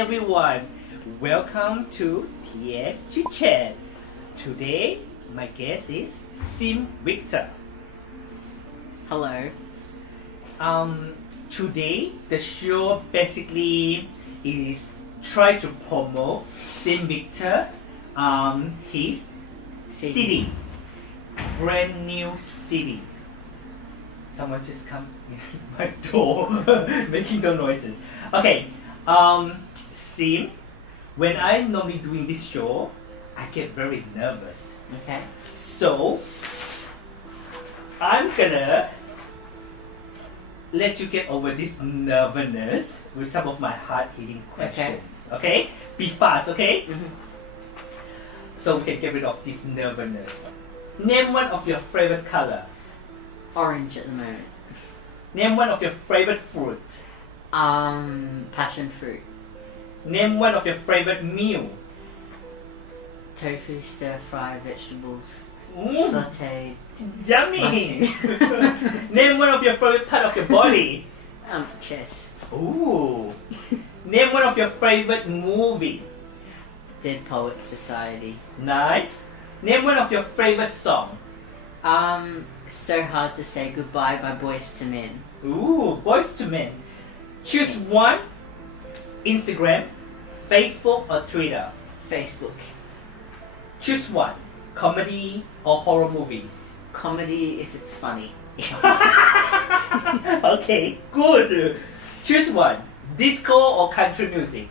everyone, welcome to TSchitchat. Today, my guest is Sim Victor. Hello. Today, the show basically is try to promote Sim Victor, his city, brand new city. Someone just come in my door, making the noises. Okay, Sim, when I'm normally doing this show, I get very nervous. Okay. So, I'm gonna let you get over this nervousness with some of my hard-hitting questions. Okay? Be fast, okay? Mm-hmm. So we can get rid of this nervousness. Name one of your favorite color. Orange at the moment. Name one of your favorite fruit. Passion fruit. Name one of your favorite meal. Tofu, stir-fried vegetables. Sauteed. Sauteed. Yummy! Name one of your favorite part of your body. Chest. Ooh. Name one of your favorite movie. Dead Poets Society. Nice. Name one of your favorite song. So Hard to Say Goodbye by Boys to Men. Ooh, Boys to Men. Choose one. Instagram, Facebook or Twitter. Facebook. Choose one. Comedy or horror movie. Comedy if it's funny. Okay, good. Choose one. Disco or country music.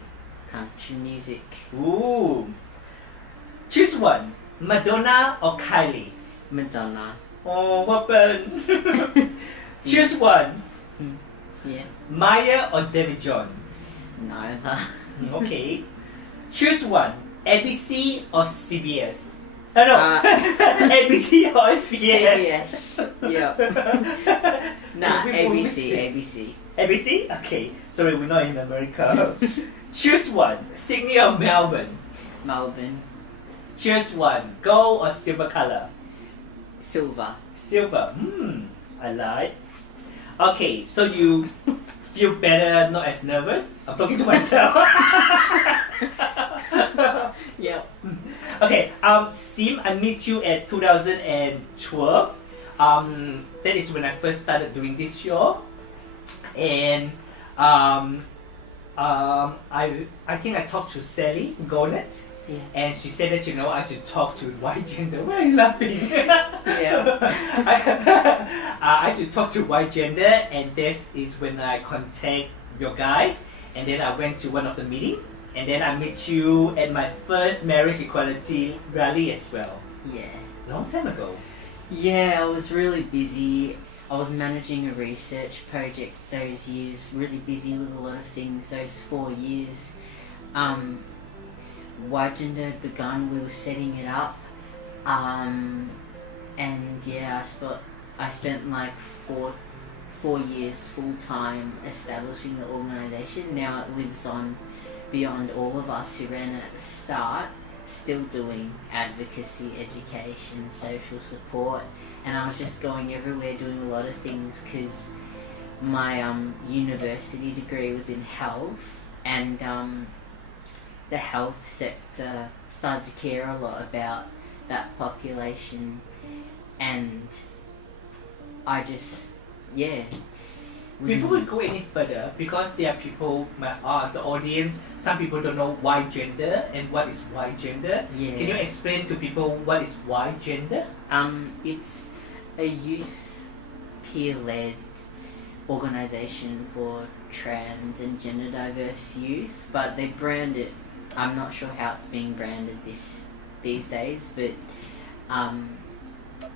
Country music. Ooh. Choose one. Madonna or Kylie. Madonna. Oh, what happened? Choose one. Yeah. Maya or David John. Neither. Okay. Choose one. ABC or CBS. Oh no. ABC or SBS. CBS. Yep. Nah, ABC. ABC? Okay. Sorry, we're not in America. Choose one. Sydney or Melbourne. Melbourne. Choose one. Gold or silver color. Silver. Silver. I like. Okay, so you feel better, not as nervous? I'm talking to myself. Yep. Okay, Sim, I met you at 2012. That is when I first started doing this show. And I think I talked to Sally Gonet. Yeah. And she said that, I should talk to white gender. Why are you laughing? Yeah. I should talk to white gender, and this is when I contact your guys. And then I went to one of the meetings, and then I met you at my first marriage equality rally as well. Yeah. Long time ago. Yeah, I was really busy. I was managing a research project those years, really busy with a lot of things those 4 years. White Gender had begun, we were setting it up, and yeah, I spent like four years full time establishing the organisation. Now it lives on beyond all of us who ran it at the start, still doing advocacy, education, social support, and I was just going everywhere doing a lot of things because my university degree was in health, and the health sector started to care a lot about that population, and I just, yeah. Before we go any further, because there are people, the audience, some people don't know white gender and what is white gender. Yeah. Can you explain to people what is white gender? It's a youth peer-led organisation for trans and gender diverse youth, but they brand it. I'm not sure how it's being branded these days, but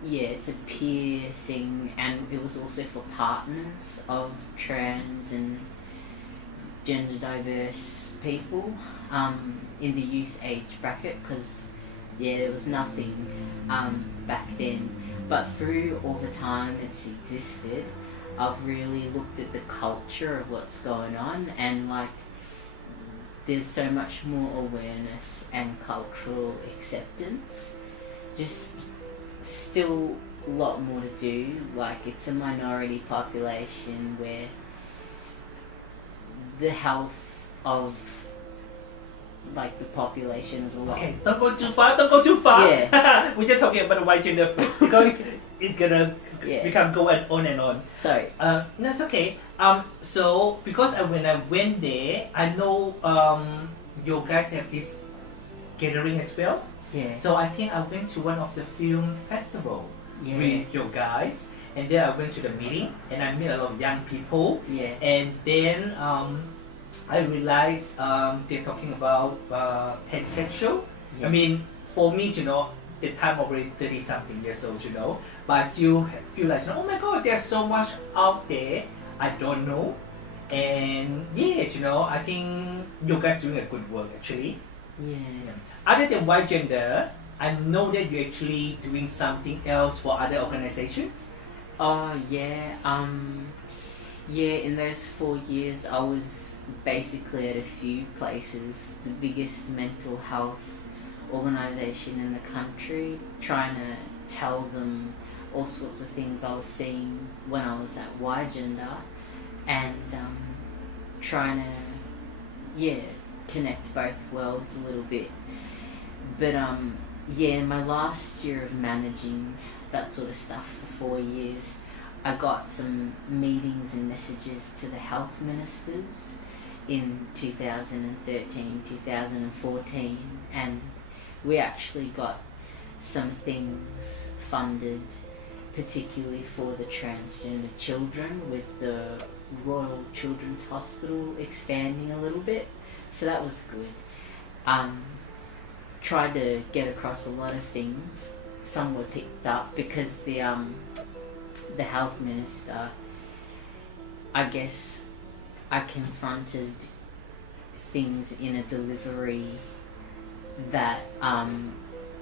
yeah, it's a peer thing, and it was also for partners of trans and gender diverse people in the youth age bracket, because yeah, there was nothing back then, but through all the time it's existed, I've really looked at the culture of what's going on, and like there's so much more awareness and cultural acceptance. Just still a lot more to do. Like, it's a minority population where the health of like the population is a lot. Okay, don't go too far. Don't go too far. Yeah. We're just talking about the white gender first because it's gonna Yeah. become go on and on. Sorry. No, it's okay. So because when I went there, I know you guys have this gathering as well. Yeah. So I think I went to one of the film festival Yeah. with your guys, and then I went to the meeting and I met a lot of young people, Yeah. and then I realized they're talking about heterosexual. Yeah. I mean, for me, you know, the time already 30 something years old, you know, but I still feel like, oh my god, there's so much out there I don't know. And yeah, you know, I think you guys doing a good work actually. Yeah. Other than white gender, I know that you're actually doing something else for other organizations. Oh yeah. Yeah. In those 4 years, I was basically at a few places. The biggest mental health organization in the country, trying to tell them all sorts of things I was seeing when I was at Y Gender, and trying to, yeah, connect both worlds a little bit. But yeah, in my last year of managing that sort of stuff for 4 years, I got some meetings and messages to the health ministers in 2013, 2014, and we actually got some things funded, particularly for the transgender children, with the Royal Children's Hospital expanding a little bit, so that was good. Tried to get across a lot of things. Some were picked up because the health minister, I guess, I confronted things in a delivery that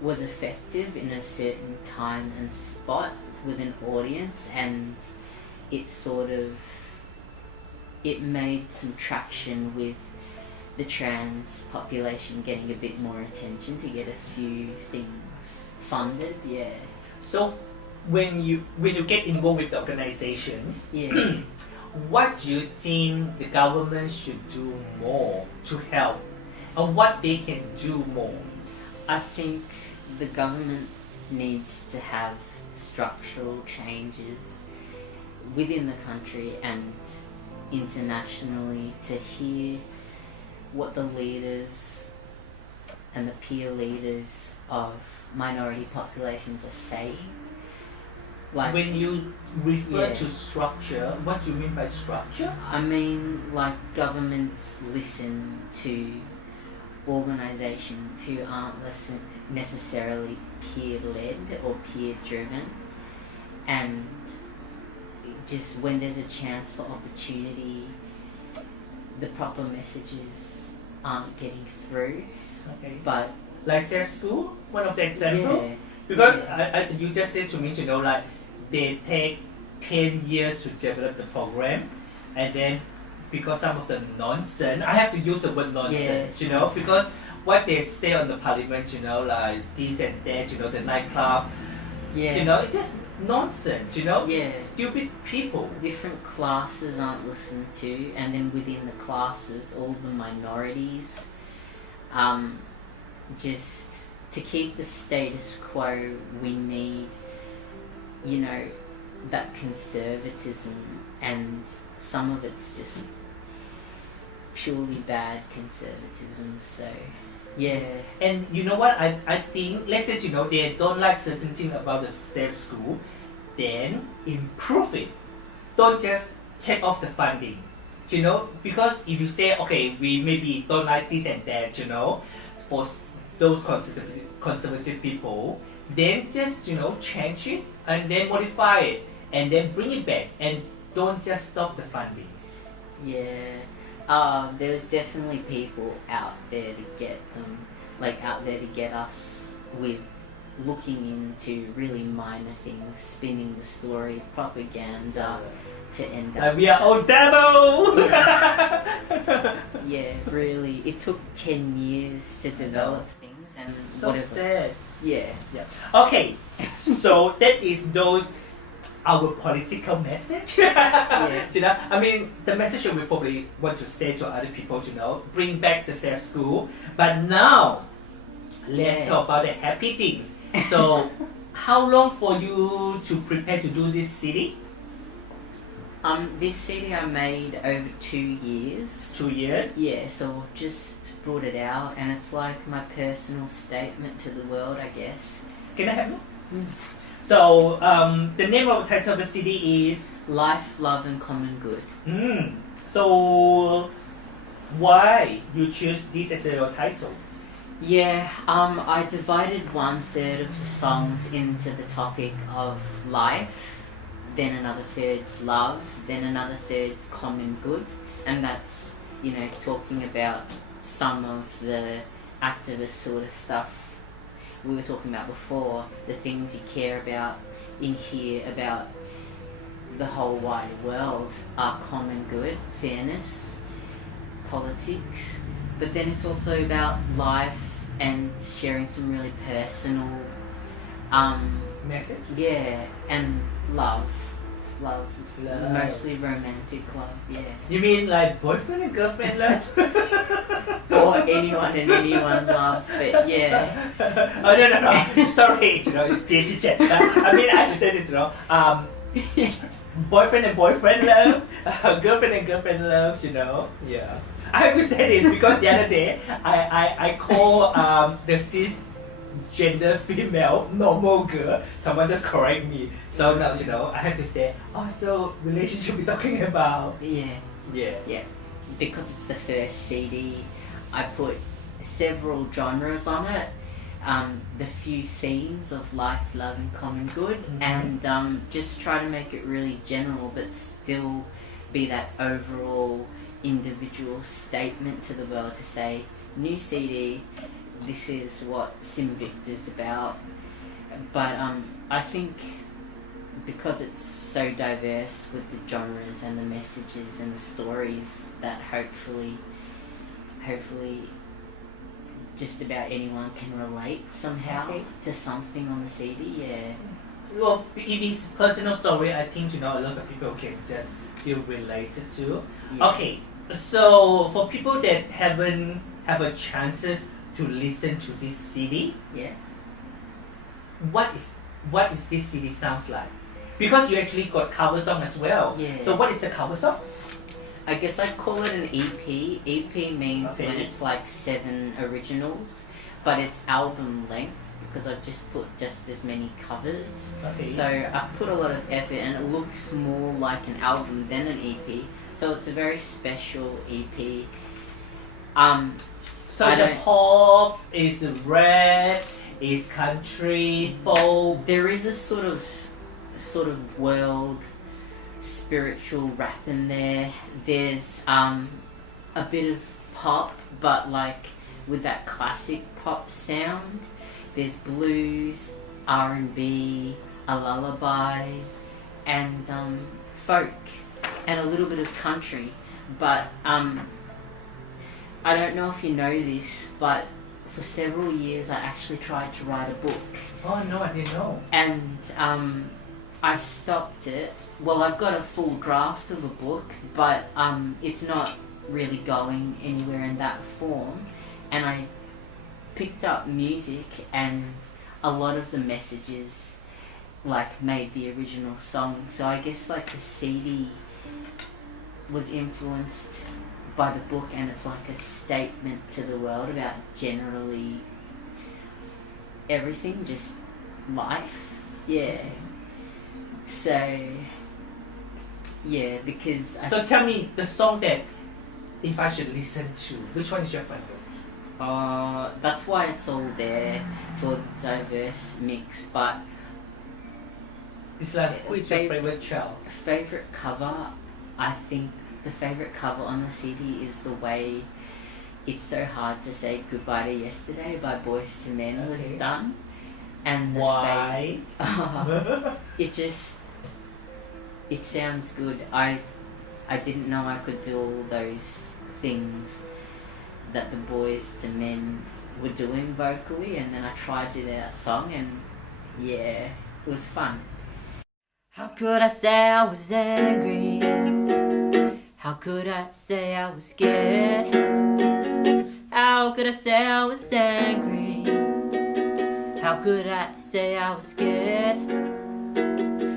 was effective in a certain time and spot with an audience, and it made some traction with the trans population getting a bit more attention to get a few things funded. Yeah. So when you get involved with the organizations, Yeah. what do you think the government should do more to help, or what they can do more? I think the government needs to have structural changes within the country and internationally to hear what the leaders and the peer leaders of minority populations are saying. Like, When you refer Yeah. to structure, what do you mean by structure? I mean, like, governments listen to organisations who aren't necessarily peer-led or peer-driven, and just when there's a chance for opportunity, the proper messages aren't getting through. Okay. But Like Safe School, one of the examples. yeah, Because yeah. you just said to me, you know, like they take 10 years to develop the program, and then because some of the nonsense, I have to use the word nonsense, Yeah, you know, because what they say on the parliament, you know, like this and that, you know, the nightclub, Yeah. you know, it's just nonsense, you know, Yeah. stupid people. Different classes aren't listened to, and then within the classes, all the minorities, just to keep the status quo, we need, you know, that conservatism, and some of it's just purely bad conservatism, so yeah. And you know what, I think, let's say, you know, they don't like certain thing about the Safe School, then improve it. Don't just take off the funding, you know, because if you say, okay, we maybe don't like this and that, you know, for those conservative people, then just, you know, change it and then modify it and then bring it back, and don't just stop the funding. Yeah. There's definitely people out there to get them, like out there to get us with looking into really minor things, spinning the story, propaganda to end up. Like we are all devil! Yeah, really. It took 10 years to develop things, and So whatever. sad. Yeah. Yeah. Okay, so that is those our political message. Yeah. You know, I mean, the message that we probably want to say to other people, you know, bring back the safe school. But now, let's Yeah. talk about the happy things. So, how long for you to prepare to do this CD? This CD I made over 2 years. 2 years? Yeah, so I've just brought it out, and it's like my personal statement to the world, I guess. Can I have you? So, the name of the title of the CD is Life, Love, and Common Good. So, why you choose this as your title? Yeah, I divided 1/3 of the songs into the topic of life, then another third's love, then another third's common good, and that's, you know, talking about some of the activist sort of stuff we were talking about before, the things you care about in here about the whole wide world are common good, fairness, politics, but then it's also about life and sharing some really personal Message? yeah, and love. Love. Mostly romantic love, yeah. You mean like boyfriend and girlfriend love? Or anyone and anyone love, but yeah. Oh no. Sorry, you know, it's TSchitchat. I mean, I should say it, you know. Boyfriend and boyfriend love, girlfriend and girlfriend love, you know. Yeah. I have to say this because the other day I call the cisgender female normal girl. Someone just correct me. So now, you know, I have to say, oh, so relationship we're talking about. Yeah. Yeah. Yeah. Because it's the first CD, I put several genres on it. The few themes of life, love, and common good, and just try to make it really general, but still be that overall individual statement to the world to say, new CD, this is what Simvict is about. But I think because it's so diverse with the genres and the messages and the stories, that hopefully just about anyone can relate somehow to something on the CD, yeah. Well, if it's personal story, I think, you know, lots of people can just feel related to. Yeah. Okay, so for people that haven't have a chances to listen to this CD, Yeah. what is this CD sounds like? Because you actually got cover song as well. Yeah. So what is the cover song? I guess I'd call it an EP. EP means Okay. when it's like 7 originals, but it's album length because I've just put just as many covers. Okay. So I put a lot of effort and it looks more like an album than an EP. So it's a very special EP. So I the don't- pop is rap, is country, folk. There is a sort of world spiritual rap in there. There's a bit of pop, but like with that classic pop sound. There's blues, R&B, a lullaby, and folk, and a little bit of country. But I don't know if you know this, but for several years I actually tried to write a book. Oh no, I didn't know. And I stopped it. Well, I've got a full draft of a book, but it's not really going anywhere in that form. And I picked up music, and a lot of the messages like made the original song. So I guess like the CD was influenced by the book, and it's like a statement to the world about generally everything, just life. Yeah. So, yeah, because So tell me the song that if I should listen to, which one is your favorite? that's why it's all there for the diverse mix. But It's like, who is your favorite child? favorite cover, I think the favorite cover on the CD is the way It's So Hard to Say Goodbye to Yesterday by Boys to Men was Okay. done. And the Why? it sounds good. I didn't know I could do all those things that the Boys to Men were doing vocally, and then I tried to do that song, and yeah, it was fun. How could I say I was angry? How could I say I was scared? How could I say I was angry? How could I say I was scared?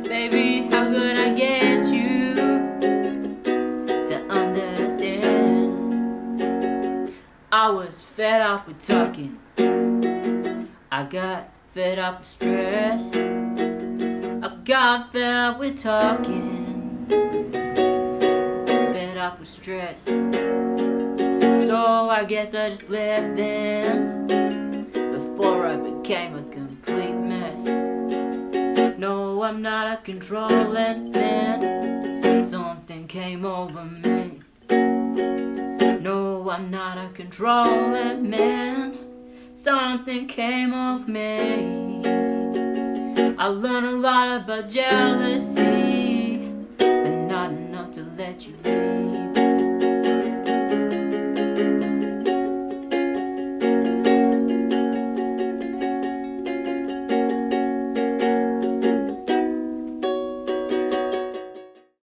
Baby, how could I get you to understand? I was fed up with talking. I got fed up with stress. I got fed up with talking. Fed up with stress. So I guess I just left then, before I became a complete mess. No, I'm not a controlling man. Something came over me. No, I'm not a controlling man. Something came over me. I learned a lot about jealousy, but not enough to let you leave.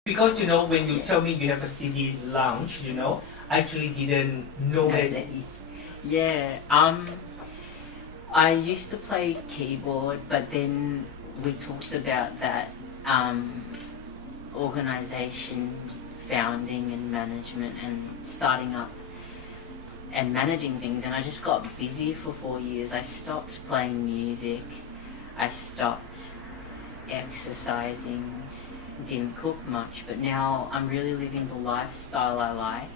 Because when you tell me you have a CD launch, I actually didn't know that. Yeah, I used to play keyboard, but then we talked about that organization founding and management and starting up and managing things, and I just got busy for 4 years. I stopped playing music, I stopped exercising, didn't cook much, but now I'm really living the lifestyle I like,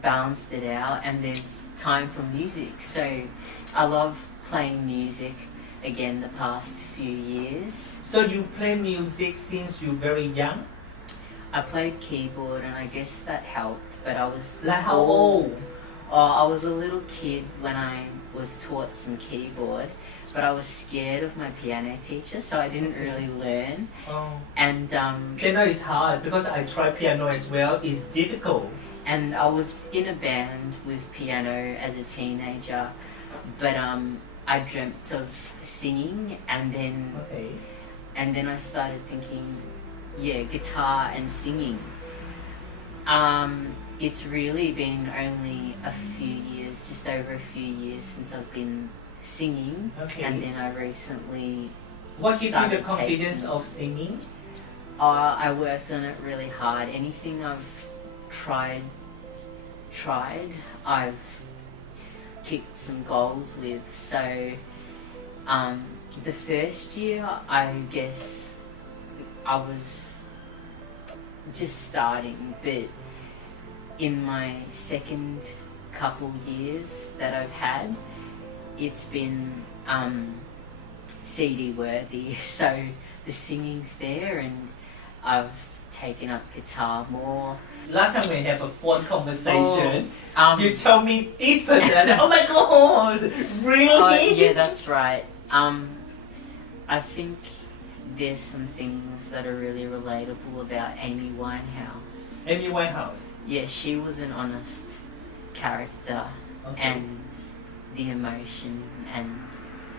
balanced it out, and there's time for music. So I love playing music again the past few years. So you play music since you're very young? I played keyboard and I guess that helped, but I was... Like how old? I was a little kid when I was taught some keyboard, but I was scared of my piano teacher, so I didn't really learn. Oh. And piano is hard because I tried piano as well. It's difficult. And I was in a band with piano as a teenager, but I dreamt of singing, and then I started thinking, yeah, guitar and singing. It's really been only a few years, just over a few years since I've been singing, and then I recently. What gives you the confidence of singing? I worked on it really hard. Anything I've tried, I've kicked some goals with. So the first year, I guess I was just starting, but in my second couple years that I've had, it's been CD worthy. So the singing's there, and I've taken up guitar more. Last time we have a phone conversation, you told me this person. I said, oh my god, really? Yeah, that's right. I think there's some things that are really relatable about Amy Winehouse. Amy Winehouse? Yeah, she was an honest character, and the emotion and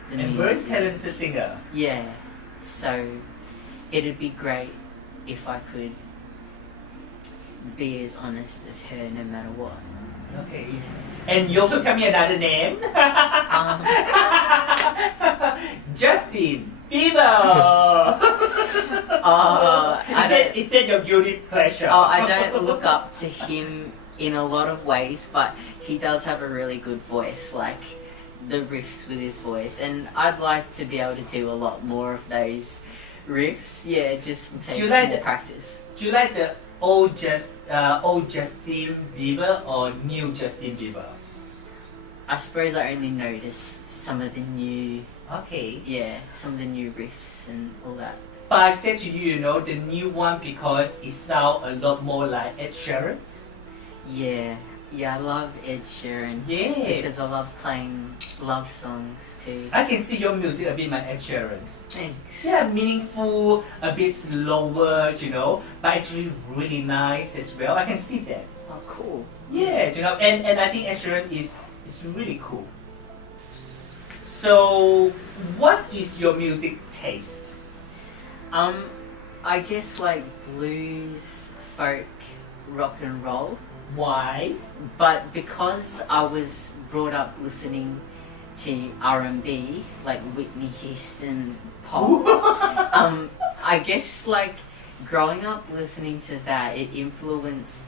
the music. very talented singer. Yeah, so it'd be great if I could be as honest as her no matter what. Okay. Yeah. And you also tell me another name. Justin Bieber. Is that your guilty pleasure? I don't look up to him in a lot of ways, but he does have a really good voice, like the riffs with his voice, and I'd like to be able to do a lot more of those riffs. Yeah, just take more practice. Do you like the old Justin Bieber or new Justin Bieber? I suppose I only noticed some of the new. Okay. Yeah, some of the new riffs and all that. But I said to you, the new one because it sounds a lot more like Ed Sheeran. Yeah, I love Ed Sheeran. Yeah. Because I love playing love songs too. I can see your music a bit like Ed Sheeran. Thanks. Yeah, meaningful, a bit slower, but actually really nice as well. I can see that. Oh, cool. Yeah, and I think Ed Sheeran is really cool. So, what is your music taste? I guess like blues, folk, rock and roll. Why? But because I was brought up listening to R&B, like Whitney Houston, pop, I guess like growing up listening to that, it influenced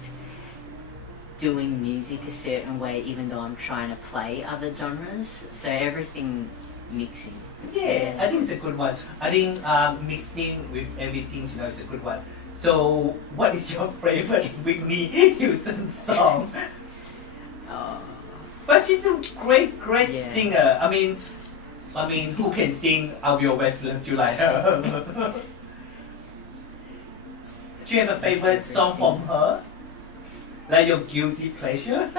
doing music a certain way, even though I'm trying to play other genres. So everything mixing. Yeah, I think it's a good one. I think mixing with everything, you know, is a good one. So, what is your favorite Whitney Houston song? But she's a great Yeah. singer. I mean, who can sing "I'll Be Always Love You" like her? Do you have a favorite song from her? Like your guilty pleasure?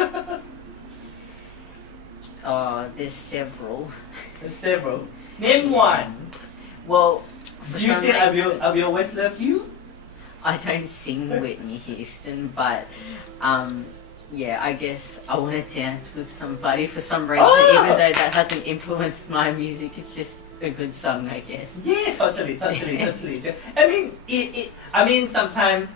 There's several. There's several. Name one. Well, for Do you some think reason, I will always love you? I don't sing Whitney Houston, but yeah, I guess I want to dance with somebody for some reason, even though that hasn't influenced my music. It's just a good song, I guess. Yeah, totally. I mean, sometimes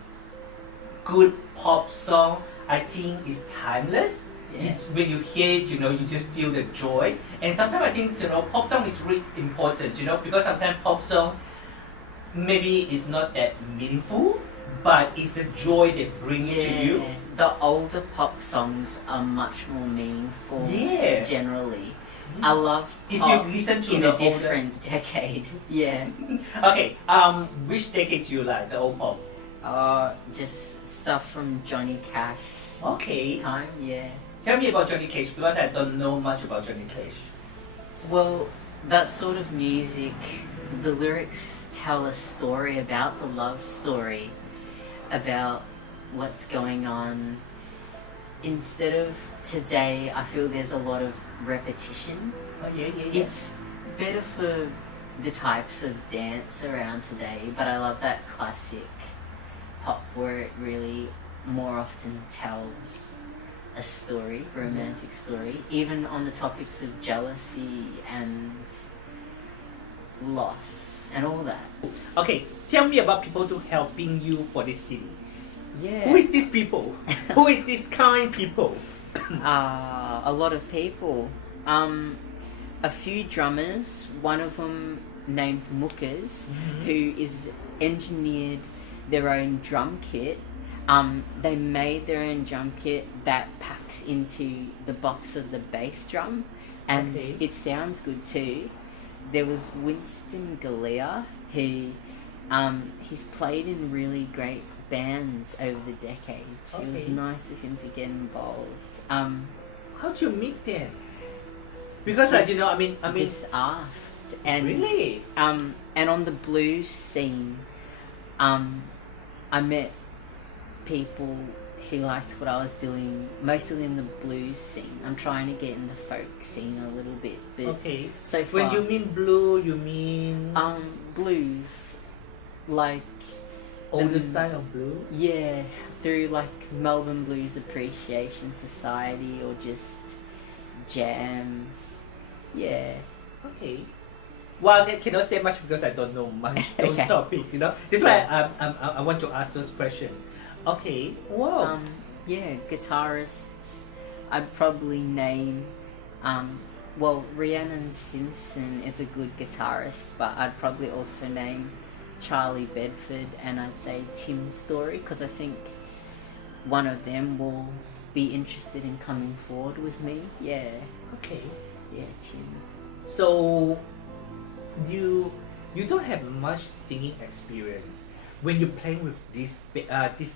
good pop song, I think, is timeless. Yeah. When you hear it, you know, you just feel the joy. And sometimes I think, you know, pop song is really important, you know, because sometimes pop song maybe is not that meaningful, but it's the joy they bring to you. The older pop songs are much more meaningful. Yeah. Generally, I love If pop you listen to in the a different decade. Yeah. Okay, which decade do you like, the old pop? Just stuff from Johnny Cash Okay. time. Yeah. Tell me about Johnny Cage, because I don't know much about Johnny Cage. Well, that sort of music, the lyrics tell a story about the love story, about what's going on. Instead of today, I feel there's a lot of repetition. Oh, yeah. It's better for the types of dance around today, but I love that classic pop where it really more often tells a story, romantic story, even on the topics of jealousy and loss and all that. Okay, tell me about people to helping you for this city. Yeah. Who is these people? Who is this kind people? A lot of people. A few drummers, one of them named Mookers, who is engineered their own drum kit. They made their own drum kit that packs into the box of the bass drum, and Okay. it sounds good too. There was Winston Galea, who he's played in really great bands over the decades. It was Okay. nice of him to get involved. How'd you meet them? Because like, you know, I mean, just asked, and really? and on the blues scene, I met people who liked what I was doing, mostly in the blues scene. I'm trying to get in the folk scene a little bit, but Okay. so far, When you mean blue, you mean blues, like older style of blue? yeah, through like Melbourne Blues Appreciation Society or just jams. Yeah. Okay. Well, I cannot say much because I don't know much those Okay. topics, you know. That's why I want to ask those questions. Okay. Wow. Yeah, guitarists. I'd probably name. Well, Rhiannon Simpson is a good guitarist, but I'd probably also name Charlie Bedford and I'd say Tim Story, because I think one of them will be interested in coming forward with me. Yeah. Okay. Yeah, Tim. So you don't have much singing experience. When you play with these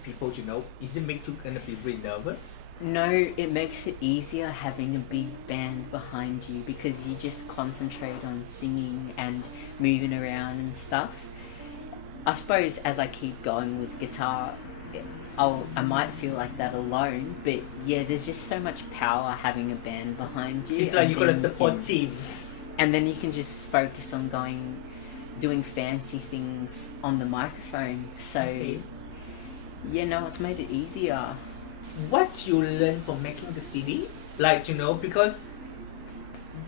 people, you know, is it make you gonna be really nervous? No, it makes it easier having a big band behind you because you just concentrate on singing and moving around and stuff. I suppose as I keep going with guitar, I might feel like that alone, but yeah, there's just so much power having a band behind you. It's like and you got a then support team. And then you can just focus on doing fancy things on the microphone. So, Okay. yeah, no, it's made it easier. What you learn from making the CD, like, you know, because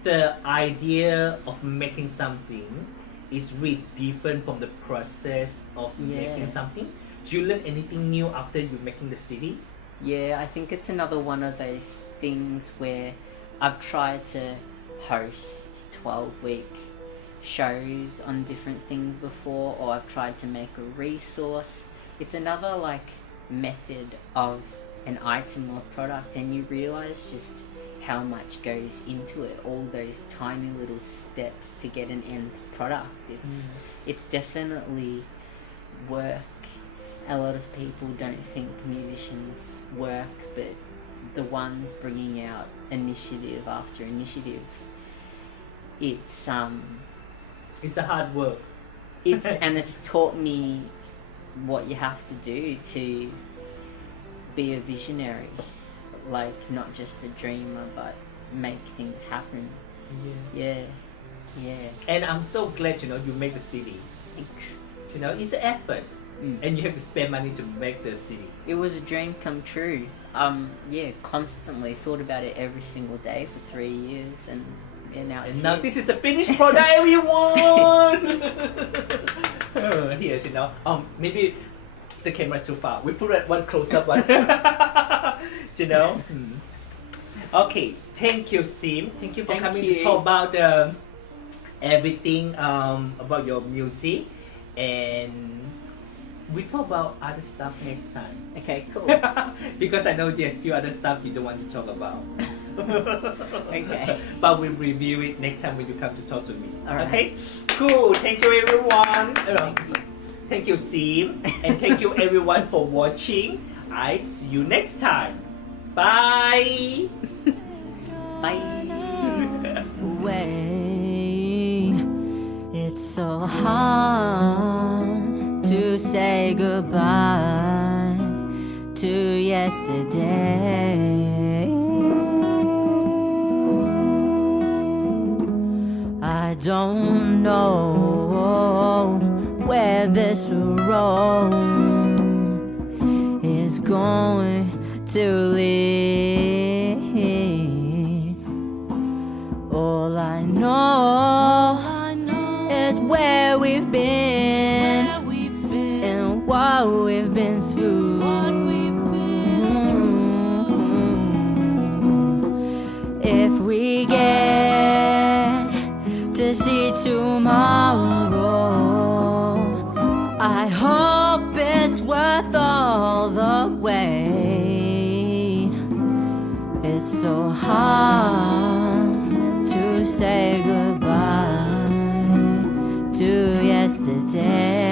the idea of making something is really different from the process of making something. Do you learn anything new after you making the CD? Yeah, I think it's another one of those things where I've tried to host 12-week shows on different things before, or I've tried to make a resource. It's another like method of an item or product, and you realize just how much goes into it, all those tiny little steps to get an end product. It's definitely work. A lot of people don't think musicians work, but the ones bringing out initiative after initiative, it's a hard work. And it's taught me what you have to do to be a visionary, like not just a dreamer, but make things happen. Yeah. And I'm so glad, you make the CD. Thanks. It's an effort. And you have to spend money to make the CD. It was a dream come true. Constantly thought about it every single day for 3 years, and now it's now this is the finished product, everyone. Here, maybe the camera is too far. We put one close up one. Okay, thank you, Sim. Thank you for coming to talk about everything about your music, and we talk about other stuff next time. Okay, cool. Because I know there's few other stuff you don't want to talk about. Okay. But we'll review it next time when you come to talk to me. All right. Okay? Cool. Thank you, everyone. Thank you. Thank you, Sim. And thank you, everyone, for watching. I see you next time. Bye. Bye. It's so hard to say goodbye to yesterday. I don't know where this road is going to lead. All I know is where we've been and what we've been through. If we get to see tomorrow, I hope it's worth all the wait. It's so hard to say goodbye to yesterday.